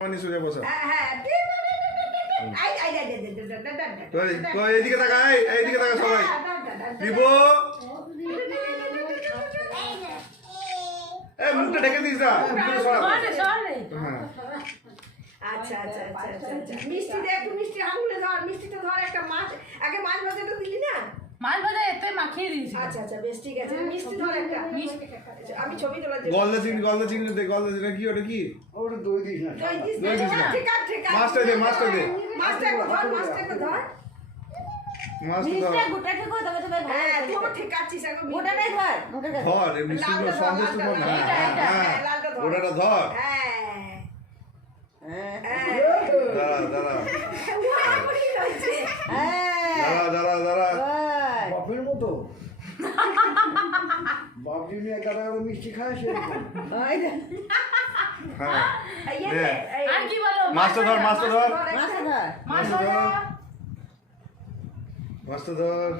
সোজা বসা। হ্যাঁ তো এইদিকে তাকা, এইদিকে তাকা সবাই। দিব এই মুখটা ঢেকে দিস না, মুখটা সরা। হ্যাঁ আচ্ছা আচ্ছা আচ্ছা আচ্ছা মিষ্টি দে, একটু মিষ্টি আঙুলে ধর, মিষ্টিটা ধর। একটা মাছ, আগে মাছ ভাজাটা দিলি না? মাছ ভাজা এতে মাখিয়ে দিয়েছি। আচ্ছা আচ্ছা বেশ ঠিক আছে, মিষ্টি ধর একটা। আমি ছবি তোলা দেব। গলদা চিংড়ি দে, গলদা চিংড়ি কি ওটা কি? ওটা দই দিস না। দই দিস না? দই দিস না। ঠিক আছে ঠিক আছে। মাছটা দে, মাছটা দে। মাছটা একটু ধর, মাছটা একটু ধর। মাছটা ধর। গোটা থেকে তবে তবে হ্যাঁ তুই আমার ঠেকাচ্ছিস এখন। গোটাটাই ধর, গোটাটা ধর, এই মিষ্টিগুলো সন্দেশ তো না। হ্যাঁ ওটাটা ধর। হ্যাঁ দাঁড়া দাঁড়া হ্যাঁ দাঁড়া দাঁড়া। বাপের মতো বাপ যদি একটা করে মিষ্টি খায় সেরকম। হ্যাঁ আর কি বলো? মাছটা ধর, মাছটা ধর, মাছটা ধর, মাছটা ধর, মাছটা ধর।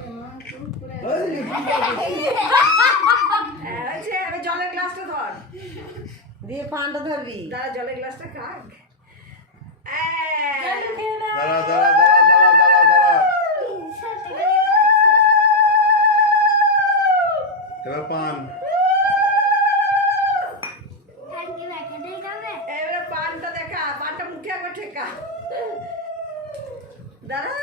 এবার জলের গ্লাসটা ধর। দিয়ে পানটা ধরবি। দাঁড়া জলের গ্লাসটা খাক। দাঁড়া দাঁড়া দাঁড়া দাঁড়া দাঁড়া দাঁড়া। এবার পান। এবারে পানটা দেখা, পানটা মুখে একবার ঠেকা। দাঁড়া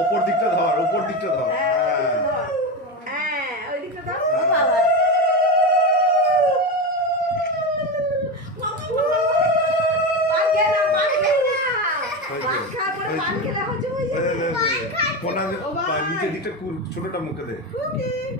ওপর দিকটা ধর, ওপর দিকটা ধর। হ্যাঁ হ্যাঁ ওই দিকটা ধর। বাবা পান খেয়ে না, পান খেয়ে না। পান খাওয়ার পরে পান খেলে হচ্ছে বুঝলি? কোনা নিচের দিকটা ছোটটা মুখে দে। Okay.